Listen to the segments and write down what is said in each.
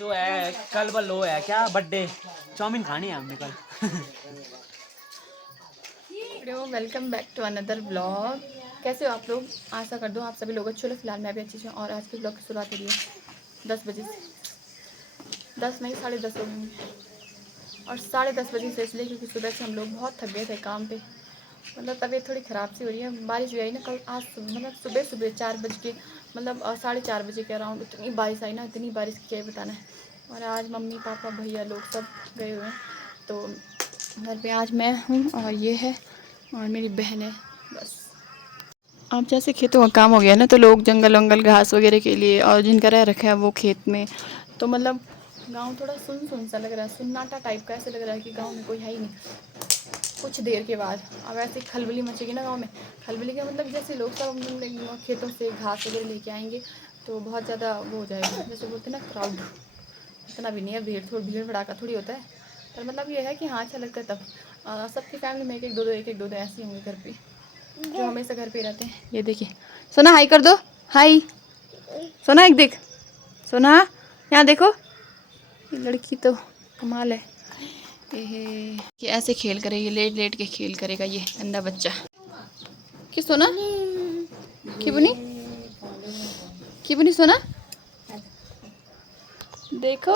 जो है कल वो है क्या बर्थडे, चाउमीन खानी है हमने कल। Welcome back to another blog. कैसे हो आप लोग? आशा कर दो आप सभी लोग अच्छे हो। फिलहाल मैं भी अच्छी हूँ और आज के ब्लॉग की शुरुआत हो रही है 10 बजे से। 10 नहीं 10:30 हो गई और 10:30 बजे से इसलिए क्योंकि सुबह से हम लोग बहुत थक गए थे काम पे। मतलब तबीयत थोड़ी ख़राब सी हो रही है। बारिश भी आई ना कल, आज मतलब सुबह सुबह 4 बज के मतलब 4:30 बजे के अराउंड इतनी बारिश आई ना, इतनी बारिश की क्या बताना है। और आज मम्मी पापा भैया लोग सब गए हुए हैं तो घर पे आज मैं हूँ और ये है और मेरी बहन है बस। अब जैसे खेतों का काम हो गया ना तो लोग जंगल वंगल घास वगैरह के लिए और जिनका रह रखा है वो खेत में, तो मतलब गांव थोड़ा सुन सुन सा लग रहा है, सुन्नाटा टाइप का। ऐसे लग रहा है कि गांव में कोई है ही नहीं। कुछ देर के बाद अब ऐसे खलबली मचेगी ना गांव में। खलबली का मतलब जैसे लोग सब अपने खेतों से घास वगैरह लेके आएंगे तो बहुत ज़्यादा वो हो जाएगा, जैसे बोलते हैं ना क्राउड। इतना भी नहीं है, भीड़ भड़ाका थोड़ी होता है, पर मतलब ये है कि हाँ अच्छा लगता है तब। सबकी फैमिली में एक दो ऐसे होंगे घर पे जो हमेशा घर पे रहते हैं। ये देखिए सोना, हाई कर दो, हाई सोना, एक देख सोना, यहाँ देखो ये लड़की तो कमाल है। ये ऐसे खेल करे, ये लेट लेट के खेल करेगा ये गंदा बच्चा। कि सोना की बुनी सोना, देखो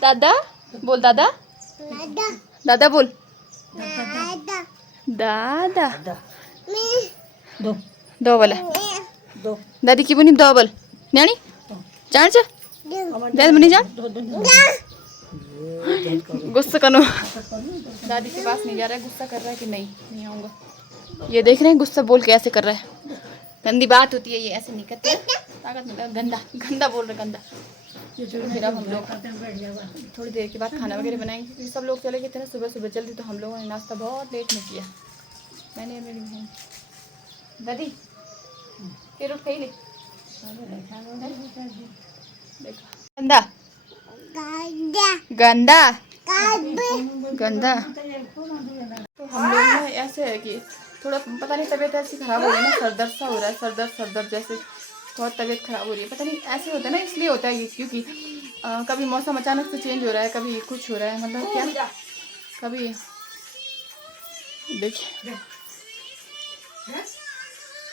दादा बोल, दादा दादा बोल, दादा दो दो बोले दो दादी की बुनी दो बोल न्याणी जान चा दादी बुनी जा गुस्सा करो। दादी के पास नहीं जा रहा है, गुस्सा कर रहा है कि नहीं आऊँगा। ये देख रहे हैं गुस्सा बोल के ऐसे कर रहा है। गंदी बात होती है ये, ऐसे नहीं करते। ताकत मतलब गंदा गंदा बोल रहे गंदा। फिर अब हम लोग थोड़ी देर के बाद खाना वगैरह बनाएंगे क्योंकि सब लोग चले गए थे ना सुबह सुबह जल्दी, तो हम लोगों ने नाश्ता बहुत लेट में किया। मैंने मेरी बहन दादी के रोट खाई ले गंदा गंदा गंदा। तो हम लोग ना ऐसे है कि थोड़ा पता नहीं तबीयत ऐसी ख़राब हो रही है ना, सरदर्द सा हो रहा है, सरदर्द जैसे बहुत तबीयत ख़राब हो रही है। पता नहीं ऐसे होता है ना, इसलिए होता है ये क्योंकि कभी मौसम अचानक से चेंज हो रहा है, कभी कुछ हो रहा है, मतलब क्या कभी देखिए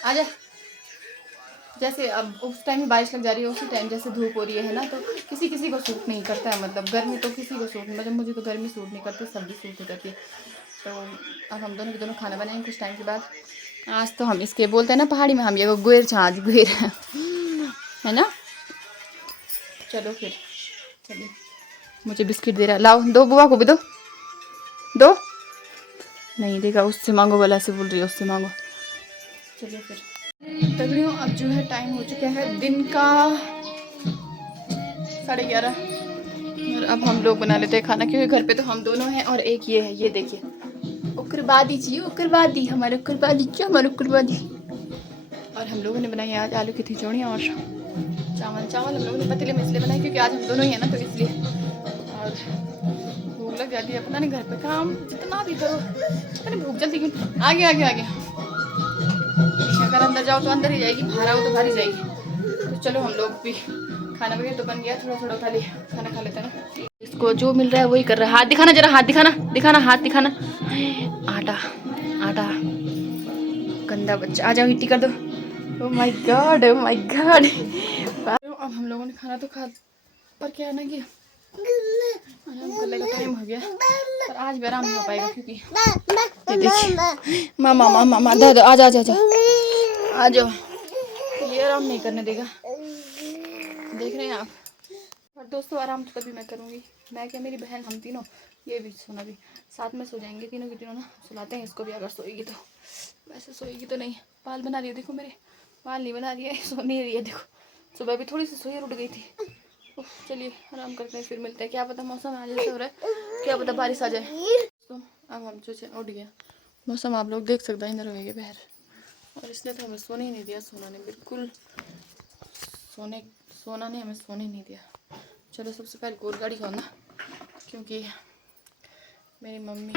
आजा, जैसे अब उस टाइम ही बारिश लग जा रही है, उसी टाइम जैसे धूप हो रही है ना, तो किसी किसी को सूट नहीं करता है। मतलब गर्मी तो किसी को सूट नहीं, मतलब मुझे तो गर्मी सूट नहीं करती, सर्दी सूट नहीं करती। तो अब हम दोनों के दोनों खाना बनाएंगे कुछ टाइम के बाद। आज तो हम इसके बोलते हैं ना पहाड़ी में, हम ये गुएर छाछ गुएर है ना। चलो फिर चलिए, मुझे बिस्किट दे रहा है, लाओ दो, बुआ को भी दो दो। नहीं देगा, उससे मांगो वाला से बोल रही है, उससे मांगो। चलिए फिर तगड़ियों, अब जो है टाइम हो चुका है दिन का 11:30 और अब हम लोग बना लेते हैं खाना क्योंकि घर पे तो हम दोनों हैं और एक ये है, ये देखिए उग्रवादी जी, उग्रवादी हमारे उग्रवादी क्या, हमारे उग्रवादी। और हम लोगों ने बनाई है आज आलू की खिचड़ी और चावल हम लोगों ने पतीले में इसलिए बनाए क्योंकि आज हम दोनों ही हैं ना, तो इसलिए। और भूख लग जाती है, पता नहीं घर पे काम जितना भी करो, पता नहीं भूख जल्दी क्यों। आगे आगे आगे, अगर अंदर जाओ तो अंदर ही जाएगी, बाहर आओ तो बाहर ही जाएगी। तो चलो हम लोग भी खाना वगैरह तो बन गया, थोड़ा थोड़ा खा लिया, खाना खा लेते हैं ना। इसको जो मिल रहा है वही कर रहा है। हाथ दिखाना जरा, हाथ दिखाना हाथ दिखाना। आटा आटा गंदा बच्चा, आ जाओ हिट्टी कर दो। Oh my God, oh my God. अब हम लोगों ने खाना तो खा, पर क्या है ना कि आराम करने का टाइम हो गया, पर आज भी आराम नहीं हो पाएगा क्योंकि ये देखिए मामा दादा आ जाओ, ये आराम नहीं करने देगा, देख रहे हैं आप। और दोस्तों आराम तो तभी मैं करूँगी, मैं क्या मेरी बहन, हम तीनों, ये भी सोना भी साथ में सो जाएंगे, तीनों की तीनों ना। सुलाते हैं इसको भी, अगर सोएगी तो। वैसे सोएगी तो नहीं, बाल बना रही है देखो मेरे, बाल नहीं बना रही है, सो नहीं रही है देखो। सुबह भी थोड़ी सी सोई और उठ गई थी। चलिए आराम करते हैं, फिर मिलते हैं। क्या पता मौसम आज ऐसा हो रहा है, क्या पता बारिश आ जाए। तो अब हम जो उठ गया, मौसम आप लोग देख सकते हैं, इधर हो गए बाहर, और इसने तो हमें सोने ही नहीं दिया। सोना ने बिल्कुल सोना ने हमें सोने नहीं दिया। चलो सबसे पहले गोलगाड़ी खाना क्योंकि मेरी मम्मी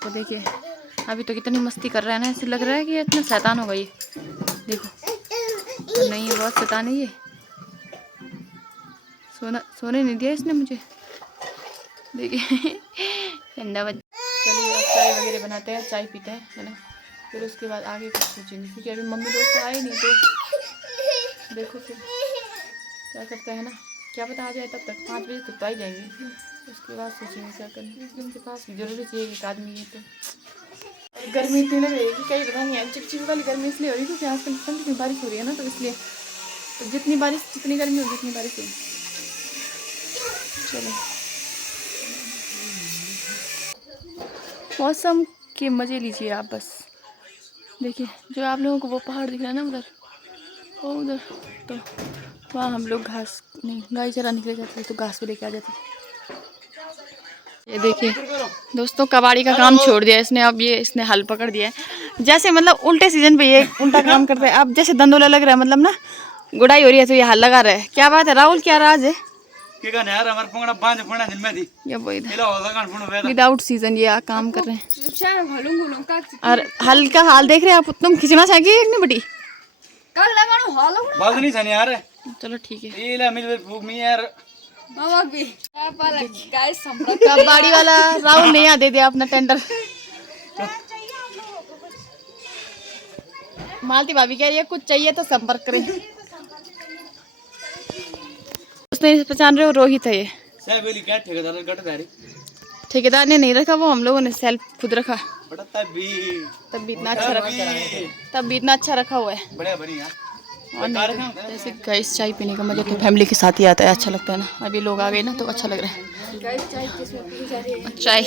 आपको देखिए अभी तो कितनी मस्ती कर रहा है ना, ऐसे लग रहा है कि इतना शैतान होगा ये। देखो तो नहीं, ये बहुत शैतान है ये। सोने नहीं दिया इसने मुझे, देखिए ठंडा बच्चा। चलिए अब चाय वगैरह बनाते हैं, चाय पीते हैं, है ना, फिर उसके बाद आगे कुछ सोचेंगे, क्योंकि अभी मम्मी लोग तो आए नहीं, तो देखो फिर क्या करते हैं ना, क्या पता आ जाए तब तक, 5 बजे तक तो आ ही जाएंगे। उसके बाद सोचेंगे क्या करें, उनके पास भी जरूरी चाहिए एक आदमी है। तो गर्मी इतनी लग रही है कि कहीं पता नहीं है, चिपचिपी वाली गर्मी इसलिए हो रही है क्योंकि आजकल ठंडी बारिश हो रही है ना, तो इसलिए तो जितनी गर्मी होगी उतनी बारिश होगी। चलो मौसम के मज़े लीजिए आप बस। देखिए जो आप लोगों को वो पहाड़ दिख रहा है ना उधर, वो उधर, तो वहाँ हम लोग घास नहीं, गाय चराने के लिए जाते थे, तो घास भी लेके आ जाते थे। ये देखिए दोस्तों, कबाड़ी का काम छोड़ दिया इसने, अब ये इसने हल पकड़ दिया है। जैसे मतलब उल्टे सीजन पे ये उल्टा काम करता है। अब जैसे दंदोला लग रहा है, मतलब ना गुड़ाई हो रही है, तो ये हल लगा रहा है। क्या बात है राहुल, क्या राज है? विदाउट सीजन ये काम कर रहे हैं। और हल का हाल देख रहे हैं आप, तुम खिंचना चाहिए एक बड़ी। चलो ठीक है। कबाड़ी वाला राहुल नहीं आ दे दिया अपना टेंडर। मालती भाभी कह रही है कुछ चाहिए तो संपर्क करें। उसने पहचान रहे हो, रोहित है ये। ठेकेदार ने नहीं रखा, वो हम लोगों ने सेल्फ खुद रखा। तब भी इतना अच्छा रखा, तब भी इतना अच्छा रखा हुआ है। जैसे गाइस चाय पीने का मजा तो फैमिली के साथ ही आता है, अच्छा लगता है ना। अभी लोग आ गए ना तो अच्छा लग रहा है। चाय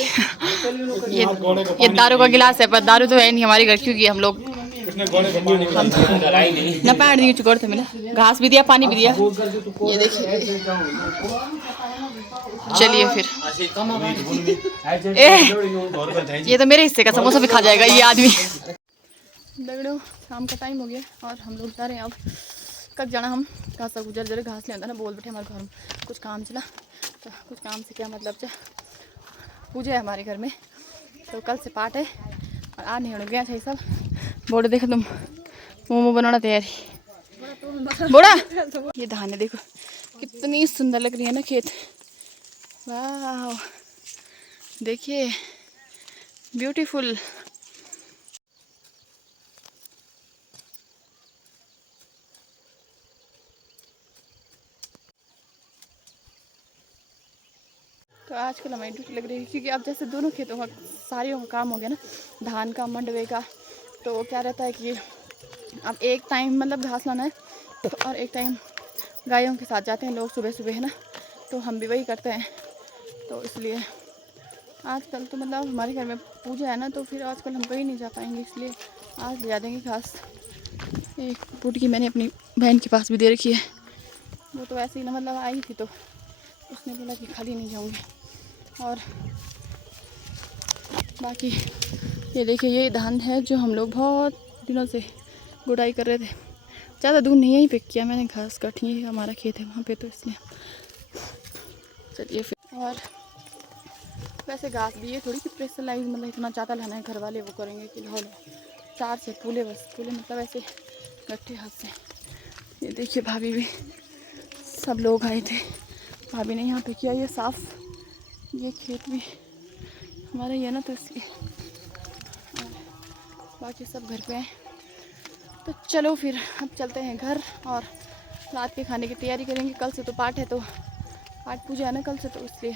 ये दारू का गिलास है, पर दारू तो है नहीं हमारे घर, क्योंकि हम लोग न पैर दिए चुकोड़ थे, मिला घास भी दिया, पानी भी दिया। ये देखिए, चलिए फिर ये तो मेरे हिस्से का समोसा भी खा जाएगा ये आदमी। दगड़ो शाम का टाइम हो गया और हम लोग जा रहे हैं अब। कब जाना हम, घास गुजर जरे घास ले ना, बोल बैठे हमारे घर में कुछ काम चला, तो कुछ काम से क्या मतलब चा पूजा है हमारे घर में, तो कल से पाठ है और आज नहीं हो गया सही सब। बोड़े देखो तुम, मोमो बनाना तैयारी बोड़ा। ये धान है देखो कितनी सुंदर लग रही है ना खेत, वाह देखिए ब्यूटीफुल। तो आजकल हमारी ड्यूटी लग रही है, क्योंकि अब जैसे दोनों खेतों का सारियों का काम हो गया ना, धान का मंडवे का, तो क्या रहता है कि अब एक टाइम मतलब घास लाना है और एक टाइम गायों के साथ जाते हैं लोग सुबह सुबह, है ना, तो हम भी वही करते हैं। तो इसलिए आजकल तो मतलब हमारे घर में पूजा है ना, तो फिर आजकल हम कहीं नहीं जा पाएंगे, इसलिए आज ले जा देंगे घास। एक पुटकी मैंने अपनी बहन के पास भी दे रखी है, वो तो ऐसे ही ना मतलब आई थी, तो उसने बोला कि खाली नहीं जाऊँगी। और बाकी ये देखिए ये धान है जो हम लोग बहुत दिनों से गुड़ाई कर रहे थे। ज़्यादा दूर नहीं यहीं पे किया मैंने, घास काटी है, हमारा खेत है वहाँ पे, तो इसलिए चलिए फिर। और वैसे घास भी ये थोड़ी कि प्रेशराइज मतलब इतना ज़्यादा लाना है, घर वाले वो करेंगे कि लो 4 से पूले, बस पूले मतलब ऐसे गट्ठे हाथ से। ये देखिए भाभी भी, सब लोग आए थे, भाभी ने यहाँ पे किया ये साफ़। ये खेत भी हमारा ही है ना, तो इसलिए बाकी सब घर पे हैं। तो चलो फिर अब चलते हैं घर और रात के खाने की तैयारी करेंगे। कल से तो पाठ है, तो पाठ पूजा है ना कल से, तो इसलिए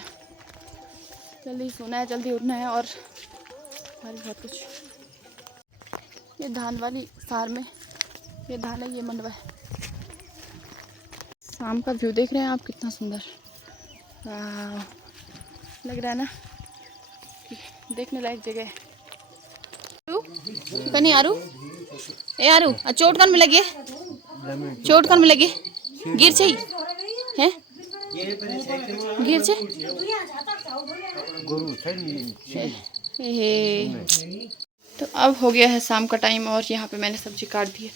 जल्दी सोना है, जल्दी उठना है और हमारी बहुत कुछ। ये धान वाली सार में ये धान है, ये मंडवा है। शाम का व्यू देख रहे हैं आप कितना सुंदर लग रहा है ना, कि देखने लायक जगह है। कहीं आरू ए आरू चोट कौन में लगी, चोट कौन में लगी, गिर से है, गिर से तो अब हो गया है शाम का टाइम और यहाँ पे मैंने सब्जी काट दी है।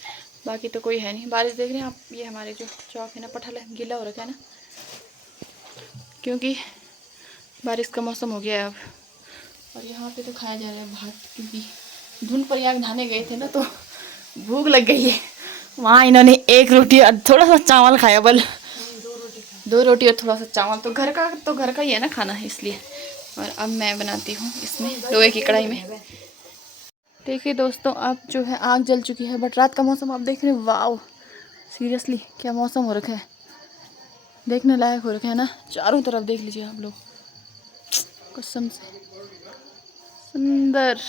बाकी तो कोई है नहीं। बारिश देख रहे हैं आप, ये हमारे जो चौक है ना, पठाल है, गीला हो रखा है ना, क्योंकि बारिश का मौसम हो गया है अब, और यहाँ पे तो खाया जा रहा है भात, क्योंकि धुन प्रयाग नहाने गए थे ना तो भूख लग गई है। वहाँ इन्होंने एक रोटी और थोड़ा सा चावल खाया, बल 2 रोटी और थोड़ा सा चावल। तो घर का ही है ना खाना, इसलिए। और अब मैं बनाती हूँ इसमें लोहे की कढ़ाई में। देखिए दोस्तों, अब जो है आग जल चुकी है, बट रात का मौसम आप देख रहे हैं। वाओ, सीरियसली क्या मौसम हो रखा है, देखने लायक हो रखा है ना। चारों तरफ देख लीजिए आप लोग, कसम से सुंदर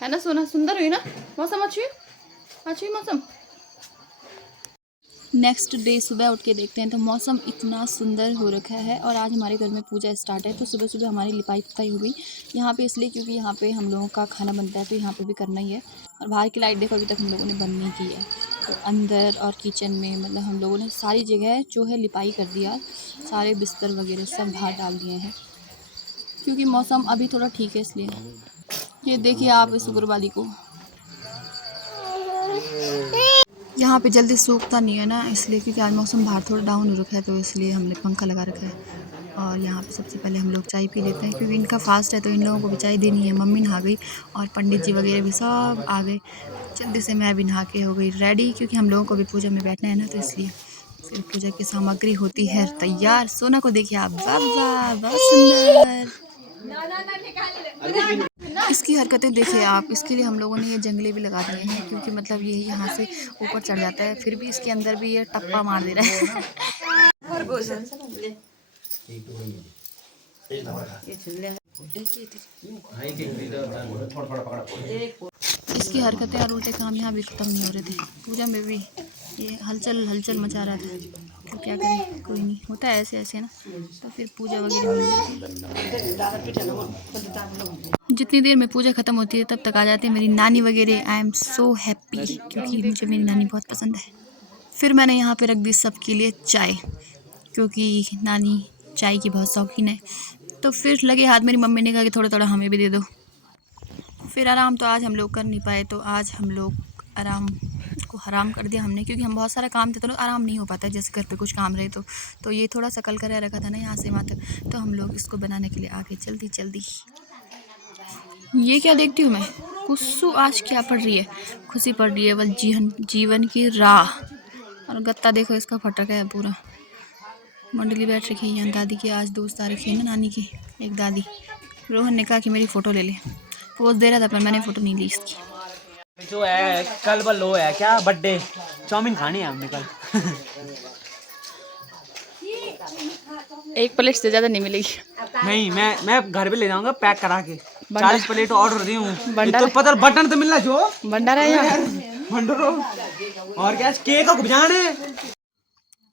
है ना सोना, सुंदर हुई ना मौसम, अच्छी मौसम। नेक्स्ट डे सुबह उठ के देखते हैं तो मौसम इतना सुंदर हो रखा है। और आज हमारे घर में पूजा स्टार्ट है, तो सुबह सुबह हमारी लिपाई पुताई हो गई यहाँ पे, इसलिए क्योंकि यहाँ पे हम लोगों का खाना बनता है, तो यहाँ पे भी करना ही है। और बाहर की लाइट देखो, अभी तक हम लोगों ने बंद नहीं की है। तो अंदर और किचन में मतलब हम लोगों ने सारी जगह जो है लिपाई कर दिया, सारे बिस्तर वगैरह सब बाहर डाल दिए हैं, क्योंकि मौसम अभी थोड़ा ठीक है इसलिए। ये देखिए आप इस उग्रवादी को, यहाँ पे जल्दी सूखता नहीं है ना, इसलिए क्योंकि आज मौसम बाहर थोड़ा डाउन हो रखा है, तो इसलिए हमने पंखा लगा रखा है। और यहाँ पे सबसे पहले हम लोग चाय पी लेते हैं, क्योंकि इनका फास्ट है तो इन लोगों को भी चाय देनी है। मम्मी नहा गई और पंडित जी वगैरह भी सब आ गए। जल्दी से मैं भी नहा के हो गई रेडी, क्योंकि हम लोगों को भी पूजा में बैठना है ना, तो इसलिए। फिर पूजा की सामग्री होती है तैयार। सोना को देखिए आप, वाह बहुत सुंदर। इसकी हरकतें देखिए आप। इसके लिए हम लोगों ने ये जंगले भी लगा दिए हैं, क्योंकि मतलब ये यहाँ से ऊपर चढ़ जाता है, फिर भी इसके अंदर भी ये टप्पा मार दे रहा है। इसकी हरकतें और उल्टे काम यहाँ भी खत्म नहीं हो रहे थे। पूजा में भी ये हलचल मचा रहा था, तो क्या करें, कोई नहीं, होता है ऐसे ऐसे ना। तो फिर पूजा वगैरह जितनी देर में पूजा ख़त्म होती है तब तक आ जाती है मेरी नानी वगैरह। आई एम सो हैप्पी, क्योंकि मुझे मेरी नानी बहुत पसंद है। फिर मैंने यहाँ पे रख दी सबके लिए चाय, क्योंकि नानी चाय की बहुत शौकीन है। तो फिर लगे हाथ, मेरी मम्मी ने कहा कि थोड़ा थोड़ा हमें भी दे दो। फिर आराम तो आज हम लोग कर नहीं पाए, तो आज हम लोग आराम को हराम कर दिया हमने, क्योंकि हम बहुत सारा काम थे तो आराम नहीं हो पाता है, जैसे घर पे कुछ काम रहे तो ये थोड़ा सा कल कर रखा था ना यहाँ से वहाँ तक, तो हम लोग इसको बनाने के लिए आगे जल्दी। ये क्या देखती हूँ मैं, कुस्सू आज क्या पढ़ रही है, खुशी पढ़ रही है बल जीवन की राह। और गत्ता देखो इसका फटक है पूरा। मंडली बैठ रखी है यहाँ, दादी की आज दोस्त आ रखी है ना, नानी की एक दादी। रोहन ने कहा कि मेरी फ़ोटो ले ले, पोज दे रहा था पर मैंने फ़ोटो नहीं ली इसकी। जो है कल वो है क्या बर्थडे, चाउमीन खानी है हमने कल। 1 प्लेट से ज़्यादा नहीं मिलेगी। नहीं, मैं घर पे ले जाऊंगा पैक करा के। 40 प्लेट ऑर्डर दी हूँ। तो पता बटन तो मिलना जो भंडारा है यार, भंडारो और क्या केक को बजाने।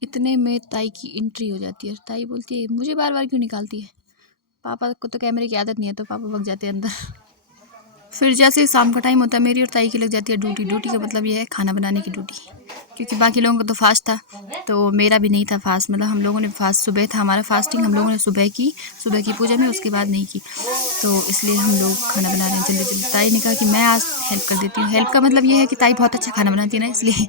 इतने में ताई की एंट्री हो जाती है। ताई बोलती है मुझे बार बार क्यों निकालती है। पापा को तो कैमरे की आदत नहीं है, तो पापा भग जाते हैं अंदर। फिर जैसे शाम का टाइम होता है, मेरी और ताई की लग जाती है ड्यूटी का मतलब ये है खाना बनाने की ड्यूटी, क्योंकि बाकी लोगों का तो फास्ट था, तो मेरा भी नहीं था फास्ट। मतलब हम लोगों ने फास्ट सुबह था हमारा फास्टिंग, हम लोगों ने सुबह की पूजा में, उसके बाद नहीं की, तो इसलिए हम लोग खाना बना रहे हैं जल्दी। ताई ने कहा कि मैं आज हेल्प कर देती हूँ। हेल्प का मतलब ये है कि ताई बहुत अच्छा खाना बनाती है ना, इसलिए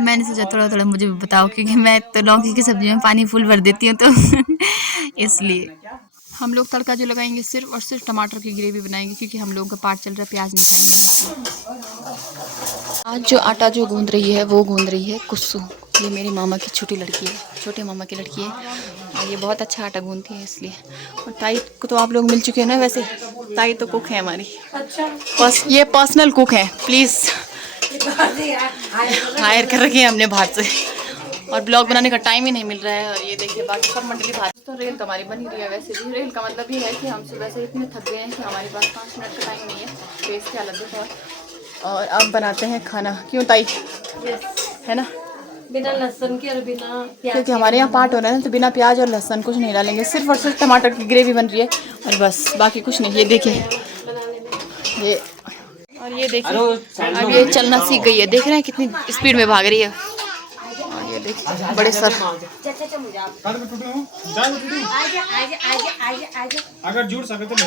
मैंने सोचा थोड़ा मुझे भी बताओ, क्योंकि मैं तो लौकी की सब्जी में पानी फुल भर देती हूँ, तो इसलिए हम लोग तड़का जो लगाएंगे सिर्फ और सिर्फ टमाटर की ग्रेवी बनाएंगे, क्योंकि हम लोगों का पार्ट चल रहा है, प्याज नहीं खाएंगे। आज जो आटा जो गूंद रही है वो गूंद रही है कुस्सू। ये मेरी मामा की छोटी लड़की है, छोटे मामा की लड़की है, और ये बहुत अच्छा आटा गूंदती है इसलिए। और ताई को तो आप लोग मिल चुके हैं ना, वैसे ताई तो कुक है हमारी। अच्छा, ये पर्सनल कुक है, प्लीज़ हायर कर रखी है हमने बाहर से, और ब्लॉग बनाने का टाइम ही नहीं मिल रहा है। और ये देखिए बाकी सब मंडली बाहर। तो रेल हमारी बनी रही है। वैसे भी रेल का मतलब ये है कि हम सुबह से इतने थक गए हैं कि हमारे पास 5 मिनट का टाइम नहीं है, फेस की हालत है। और अब बनाते हैं खाना, क्यों ताई? है ना, बिना लहसुन के और बिना प्याज, क्योंकि हमारे यहाँ पार्ट हो रहा है ना, तो बिना प्याज और लहसुन कुछ नहीं डालेंगे, सिर्फ और सिर्फ टमाटर की ग्रेवी बन रही है और बस, बाकी कुछ नहीं। ये देखिए ये, और ये देखिए अब ये चलना सीख गई है, देख रहे हैं कितनी स्पीड में भाग रही है। और ये देखिए बड़े सर, अगर जुड़ सके तो ले।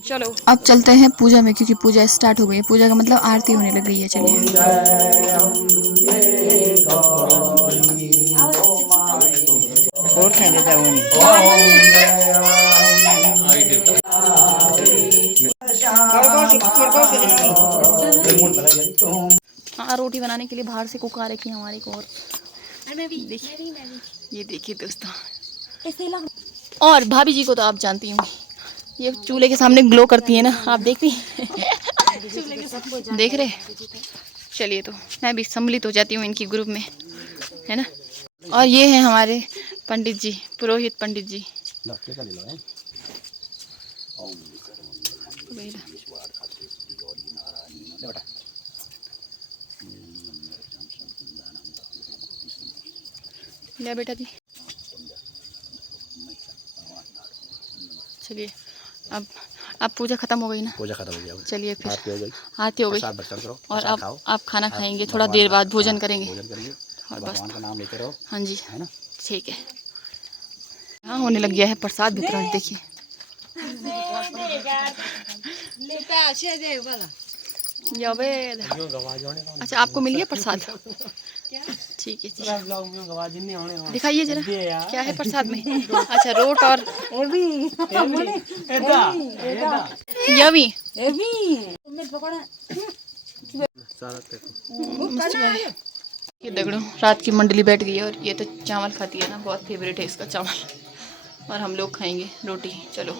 चलो अब चलते हैं पूजा में, क्योंकि पूजा स्टार्ट हो गई है। पूजा का मतलब आरती होने लग गई है। चलिए और खाने जाऊंगी हाँ, रोटी बनाने के लिए बाहर से कुक आ रखी है हमारे को। और देखिए, ये देखिए दोस्तों, और भाभी जी को तो आप जानती होंगी, ये चूल्हे के सामने ग्लो करती है ना, आप देखती देख रहे। चलिए, तो मैं भी सम्मिलित हो जाती हूँ इनकी ग्रुप में, है ना। और ये हैं हमारे पंडित जी, पुरोहित पंडित जी। ले बेटा जी, चलिए अब पूजा खत्म हो गई ना। पूजा खत्म हो गया। चलिए फिर आरती हो गई, आरती हो गई, प्रसाद बर्तन करो और प्रसाद खाओ, अब खाना खाएंगे, थोड़ा भगवान देर का- बाद भोजन हाँ, करेंगे। भोजन करेंगे और बस, भगवान का नाम लेते रहो, हाँ जी, है ना। ठीक है। हाँ, होने लग गया है प्रसाद वितरण, देखिए। अच्छा, आपको मिल गया प्रसाद? ठीक है जी, दिखाइए जरा क्या है प्रसाद में। अच्छा, रोट और यमी। ये दगड़ों, रात की मंडली बैठ गई है और ये तो चावल खाती है ना, बहुत फेवरेट है इसका चावल, और हम लोग खाएंगे रोटी। चलो।